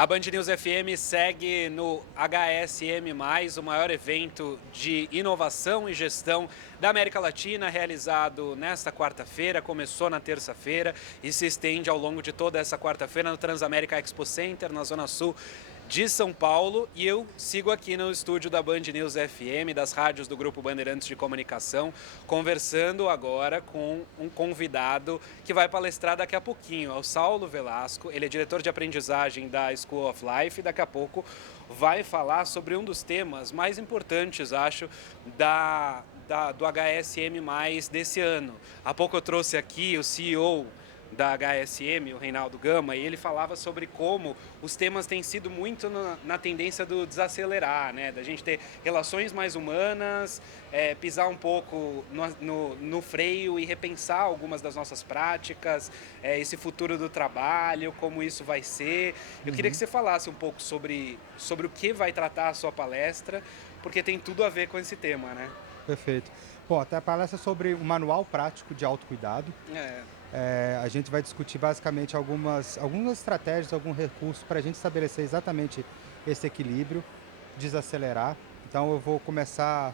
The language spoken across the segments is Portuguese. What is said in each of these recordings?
A Band News FM segue no HSM+, o maior evento de inovação e gestão da América Latina, realizado nesta quarta-feira, começou na terça-feira e se estende ao longo de toda essa quarta-feira no Transamérica Expo Center, na Zona Sul de São Paulo. E eu sigo aqui no estúdio da Band News FM, das rádios do Grupo Bandeirantes de Comunicação, conversando agora com um convidado que vai palestrar daqui a pouquinho, é o Saulo Velasco. Ele é diretor de aprendizagem da School of Life e daqui a pouco vai falar sobre um dos temas mais importantes, acho, do HSM+, desse ano. Há pouco eu trouxe aqui o CEO da HSM, o Reinaldo Gama, e ele falava sobre como os temas têm sido muito na tendência do desacelerar, né? Da gente ter relações mais humanas, pisar um pouco no freio e repensar algumas das nossas práticas, esse futuro do trabalho, como isso vai ser. Eu queria que você falasse um pouco sobre o que vai tratar a sua palestra, porque tem tudo a ver com esse tema, né? Perfeito. Bom, até a palestra sobre um manual prático de autocuidado. É. A gente vai discutir basicamente algumas estratégias, algum recurso para a gente estabelecer exatamente esse equilíbrio, desacelerar. Então eu vou começar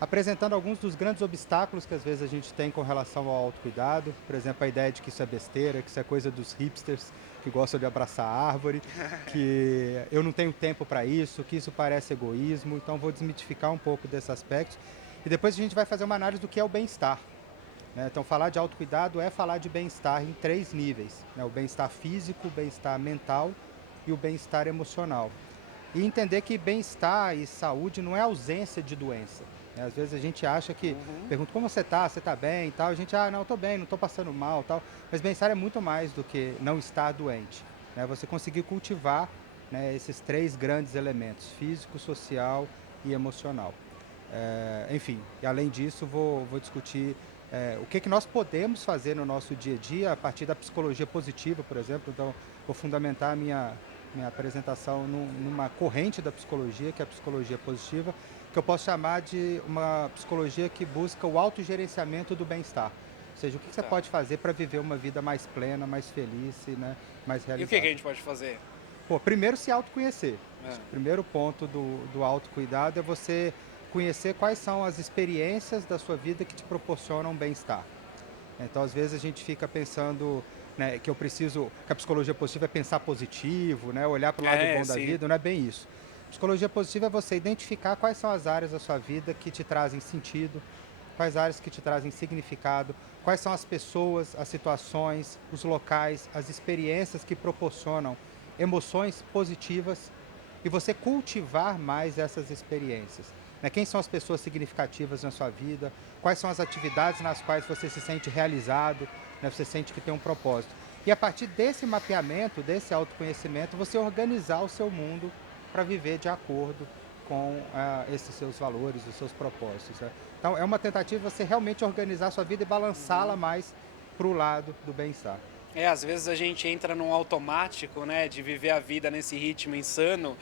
apresentando alguns dos grandes obstáculos que às vezes a gente tem com relação ao autocuidado. Por exemplo, a ideia de que isso é besteira, que isso é coisa dos hipsters que gostam de abraçar a árvore, que eu não tenho tempo para isso, que isso parece egoísmo. Então vou desmitificar um pouco desse aspecto. E depois a gente vai fazer uma análise do que é o bem-estar, né? Então, falar de autocuidado é falar de bem-estar em 3 níveis, né? O bem-estar físico, o bem-estar mental e o bem-estar emocional. E entender que bem-estar e saúde não é ausência de doença, né? Às vezes a gente acha que, pergunta como você está bem e tal, a gente, não, estou bem, não estou passando mal e tal, mas bem-estar é muito mais do que não estar doente, né? Você conseguir cultivar, né, esses 3 grandes elementos, físico, social e emocional. Enfim, e além disso, vou discutir o que nós podemos fazer no nosso dia a dia a partir da psicologia positiva, por exemplo. Então, vou fundamentar a minha apresentação numa corrente da psicologia, que é a psicologia positiva, que eu posso chamar de uma psicologia que busca o autogerenciamento do bem-estar. Ou seja, o que você Tá. pode fazer para viver uma vida mais plena, mais feliz e, né, mais E o que a realizada. gente pode fazer? Pô, primeiro se autoconhecer. Acho É. que o primeiro ponto do autocuidado é você conhecer quais são as experiências da sua vida que te proporcionam bem-estar. Então, às vezes, a gente fica pensando, né, que a psicologia positiva é pensar positivo, né, olhar para o lado bom da Sim. vida, não é bem isso. Psicologia positiva é você identificar quais são as áreas da sua vida que te trazem sentido, quais áreas que te trazem significado, quais são as pessoas, as situações, os locais, as experiências que proporcionam emoções positivas e você cultivar mais essas experiências, né? Quem são as pessoas significativas na sua vida, quais são as atividades nas quais você se sente realizado, né? Você sente que tem um propósito. E a partir desse mapeamento, desse autoconhecimento, você organizar o seu mundo para viver de acordo com esses seus valores, os seus propósitos, né? Então, é uma tentativa de você realmente organizar a sua vida e balançá-la mais para o lado do bem-estar. Às vezes a gente entra num automático, né, de viver a vida nesse ritmo insano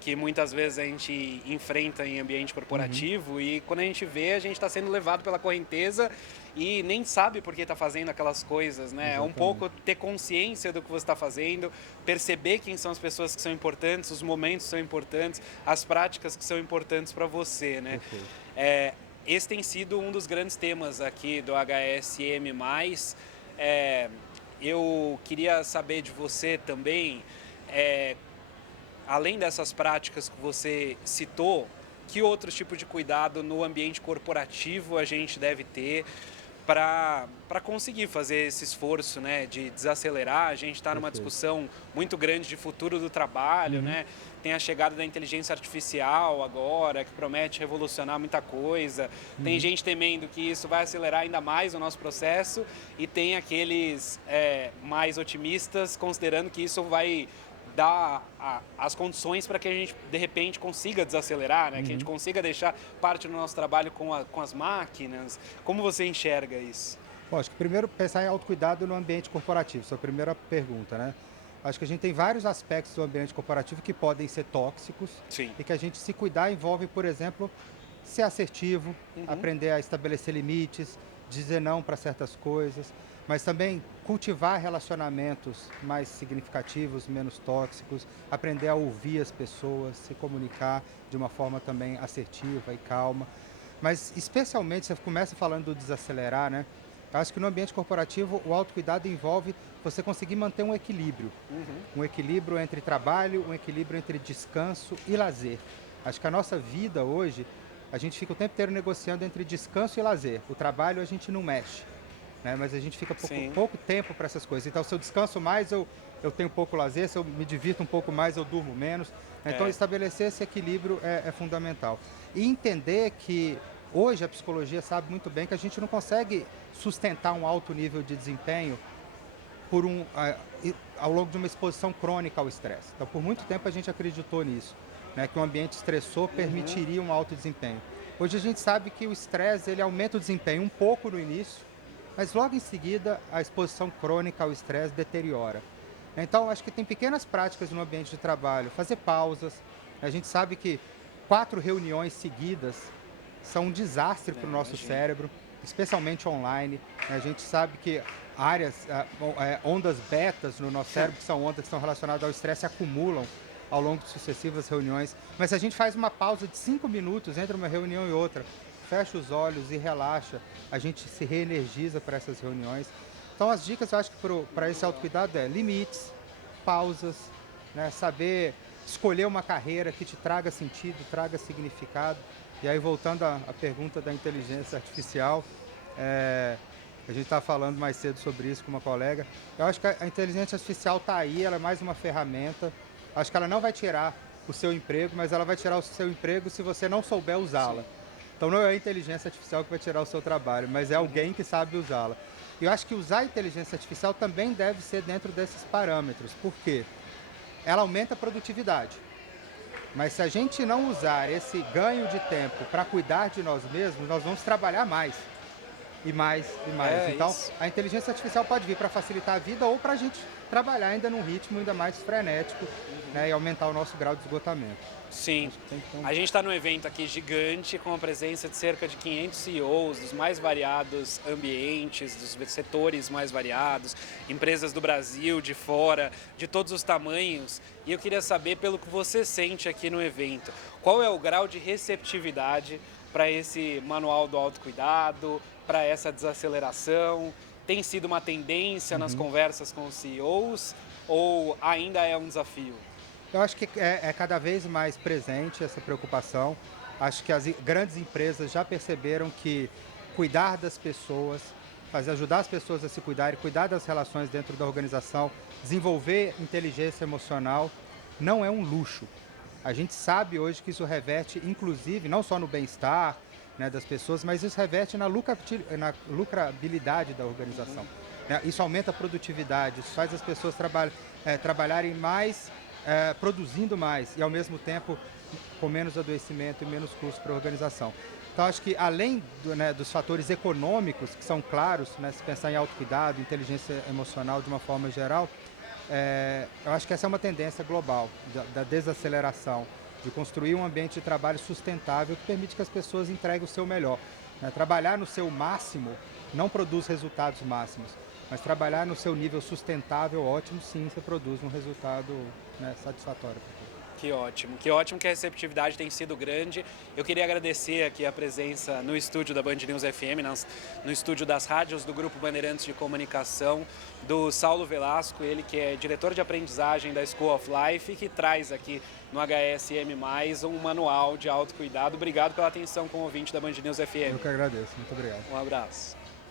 que muitas vezes a gente enfrenta em ambiente Uhum, corporativo e quando a gente vê, a gente está sendo levado pela correnteza e nem sabe por que está fazendo aquelas coisas, né? É um pouco exatamente. ter consciência do que você está fazendo, perceber quem são as pessoas que são importantes, os momentos que são importantes, as práticas que são importantes para você, né? Perfeito. É, esse tem sido um dos grandes temas aqui do HSM+. É, eu queria saber de você também, é, além dessas práticas que você citou, que outros tipos de cuidado no ambiente corporativo a gente deve ter para conseguir fazer esse esforço, né, de desacelerar? A gente está numa Perfeito. discussão muito grande de futuro do trabalho, Uhum, né? Tem a chegada da inteligência artificial agora, que promete revolucionar muita coisa. Tem uhum. gente temendo que isso vai acelerar ainda mais o nosso processo e tem aqueles mais otimistas considerando que isso vai dar as condições para que a gente, de repente, consiga desacelerar, né? Que a gente Uhum. consiga deixar parte do nosso trabalho com as máquinas. Como você enxerga isso? Bom, acho que primeiro pensar em autocuidado no ambiente corporativo, sua primeira pergunta, né? Acho que a gente tem vários aspectos do ambiente corporativo que podem ser tóxicos Sim. e que a gente se cuidar envolve, por exemplo, ser assertivo, Uhum. aprender a estabelecer limites, dizer não para certas coisas, mas também cultivar relacionamentos mais significativos, menos tóxicos, aprender a ouvir as pessoas, se comunicar de uma forma também assertiva e calma. Mas especialmente, você começa falando do desacelerar, né? Eu acho que no ambiente corporativo o autocuidado envolve você conseguir manter um equilíbrio. Um equilíbrio entre trabalho, um equilíbrio entre descanso e lazer. Acho que a nossa vida hoje, a gente fica o tempo inteiro negociando entre descanso e lazer. O trabalho a gente não mexe, né? Mas a gente fica Sim. pouco tempo para essas coisas. Então, se eu descanso mais, eu tenho pouco lazer, se eu me divirto um pouco mais, eu durmo menos. Então, É. estabelecer esse equilíbrio é fundamental. E entender que hoje a psicologia sabe muito bem que a gente não consegue sustentar um alto nível de desempenho ao longo de uma exposição crônica ao estresse. Então, por muito tempo a gente acreditou nisso, né, que um ambiente estressor permitiria um alto desempenho. Hoje a gente sabe que o estresse ele aumenta o desempenho um pouco no início, mas logo em seguida a exposição crônica ao estresse deteriora. Então, acho que tem pequenas práticas no ambiente de trabalho, fazer pausas. A gente sabe que 4 reuniões seguidas são um desastre para o nosso Imagino. cérebro, especialmente online. A gente sabe que ondas betas no nosso cérebro, que são ondas que estão relacionadas ao estresse, acumulam ao longo de sucessivas reuniões. Mas se a gente faz uma pausa de 5 minutos entre uma reunião e outra, fecha os olhos e relaxa, a gente se reenergiza para essas reuniões. Então, as dicas, eu acho que para esse autocuidado é limites, pausas, né, saber escolher uma carreira que te traga sentido, traga significado. E aí, voltando à pergunta da inteligência artificial, a gente estava falando mais cedo sobre isso com uma colega. Eu acho que a inteligência artificial está aí, ela é mais uma ferramenta. Acho que ela não vai tirar o seu emprego, mas ela vai tirar o seu emprego se você não souber usá-la. Então não é a inteligência artificial que vai tirar o seu trabalho, mas é alguém que sabe usá-la. E eu acho que usar a inteligência artificial também deve ser dentro desses parâmetros. Por quê? Ela aumenta a produtividade. Mas se a gente não usar esse ganho de tempo para cuidar de nós mesmos, nós vamos trabalhar mais. E mais, e mais. É Então, isso. a inteligência artificial pode vir para facilitar a vida ou para a gente trabalhar ainda num ritmo ainda mais frenético, né, e aumentar o nosso grau de esgotamento. Sim. Acho que tem que ter A gente está num evento aqui gigante com a presença de cerca de 500 CEOs dos mais variados ambientes, dos setores mais variados, empresas do Brasil, de fora, de todos os tamanhos. E eu queria saber, pelo que você sente aqui no evento, qual é o grau de receptividade para esse manual do autocuidado, para essa desaceleração? Tem sido uma tendência nas conversas com os CEOs ou ainda é um desafio? Eu acho que é cada vez mais presente essa preocupação. Acho que as grandes empresas já perceberam que cuidar das pessoas, ajudar as pessoas a se cuidarem, cuidar das relações dentro da organização, desenvolver inteligência emocional, não é um luxo. A gente sabe hoje que isso reverte, inclusive, não só no bem-estar, né, das pessoas, mas isso reverte na lucrabilidade da organização, né? Isso aumenta a produtividade, isso faz as pessoas trabalharem mais, produzindo mais e, ao mesmo tempo, com menos adoecimento e menos custo para a organização. Então, acho que além dos fatores econômicos, que são claros, né, se pensar em autocuidado, inteligência emocional de uma forma geral, eu acho que essa é uma tendência global, da desaceleração, de construir um ambiente de trabalho sustentável que permite que as pessoas entreguem o seu melhor, né? Trabalhar no seu máximo não produz resultados máximos, mas trabalhar no seu nível sustentável, ótimo, sim, você produz um resultado, né, satisfatório. Que ótimo que a receptividade tem sido grande. Eu queria agradecer aqui a presença no estúdio da Band News FM, no estúdio das rádios do Grupo Bandeirantes de Comunicação, do Saulo Velasco, ele que é diretor de aprendizagem da School of Life e que traz aqui no HSM+, um manual de autocuidado. Obrigado pela atenção com o ouvinte da Band News FM. Eu que agradeço, muito obrigado. Um abraço.